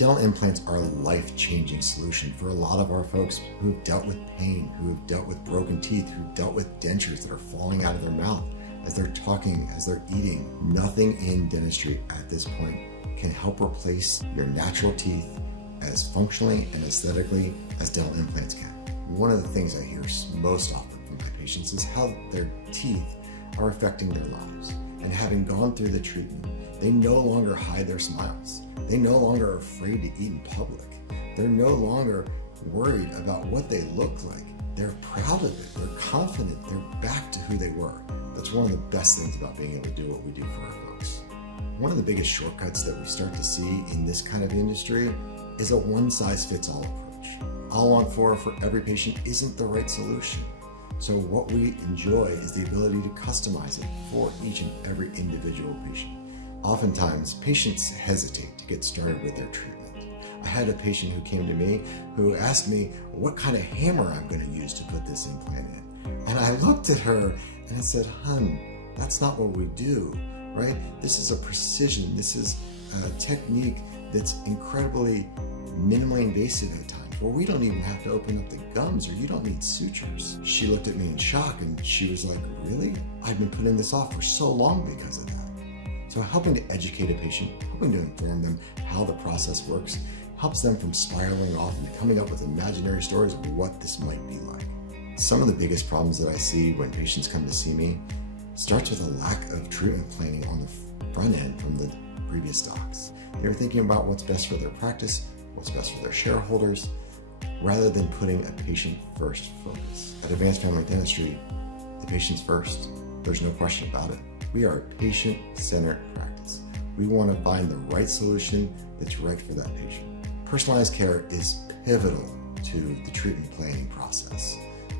Dental implants are a life-changing solution for a lot of our folks who've dealt with pain, who've dealt with broken teeth, who've dealt with dentures that are falling out of their mouth as they're talking, as they're eating. Nothing in dentistry at this point can help replace your natural teeth as functionally and aesthetically as dental implants can. One of the things I hear most often from my patients is how their teeth are affecting their lives. And having gone through the treatment, they no longer hide their smiles. They no longer are afraid to eat in public. They're no longer worried about what they look like. They're proud of it. They're confident. They're back to who they were. That's one of the best things about being able to do what we do for our folks. One of the biggest shortcuts that we start to see in this kind of industry is a one-size-fits-all approach. All on four for every patient isn't the right solution. So what we enjoy is the ability to customize it for each and every individual patient. Oftentimes, patients hesitate to get started with their treatment. I had a patient who came to me who asked me what kind of hammer I'm going to use to put this implant in. And I looked at her and I said, "Hun, that's not what we do, right? This is a precision. This is a technique that's incredibly minimally invasive at times, where we don't even have to open up the gums, or you don't need sutures." She looked at me in shock and she was like, "Really? I've been putting this off for so long because of that." So helping to educate a patient, helping to inform them how the process works, helps them from spiraling off and coming up with imaginary stories of what this might be like. Some of the biggest problems that I see when patients come to see me starts with a lack of treatment planning on the front end from the previous docs. They're thinking about what's best for their practice, what's best for their shareholders, rather than putting a patient-first focus. At Advanced Family Dentistry, the patient's first. There's no question about it. We are a patient-centered practice. We want to find the right solution that's right for that patient. Personalized care is pivotal to the treatment planning process.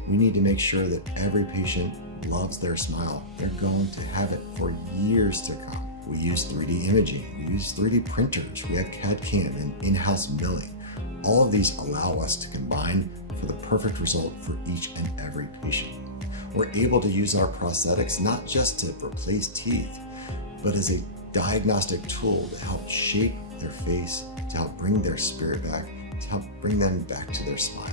We need to make sure that every patient loves their smile. They're going to have it for years to come. We use 3D imaging, we use 3D printers, we have CAD/CAM and in-house milling. All of these allow us to combine for the perfect result for each and every patient. We're able to use our prosthetics not just to replace teeth, but as a diagnostic tool to help shape their face, to help bring their spirit back, to help bring them back to their smile.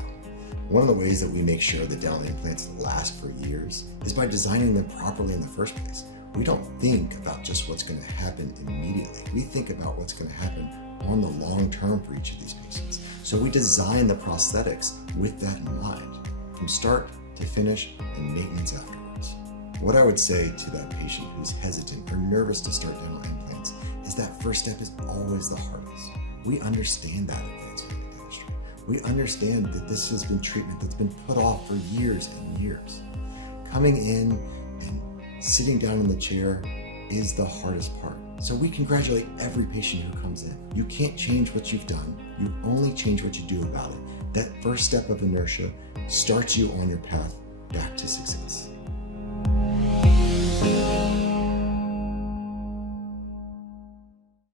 One of the ways that we make sure that dental implants last for years is by designing them properly in the first place. We don't think about just what's going to happen immediately. We think about what's going to happen on the long term for each of these patients. So we design the prosthetics with that in mind, from start to finish and maintenance afterwards. What I would say to that patient who's hesitant or nervous to start dental implants is that first step is always the hardest. We understand that at Advanced Family Dentistry. We understand that this has been treatment that's been put off for years and years. Coming in and sitting down in the chair is the hardest part. So we congratulate every patient who comes in. You can't change what you've done. You only change what you do about it. That first step of inertia starts you on your path back to success.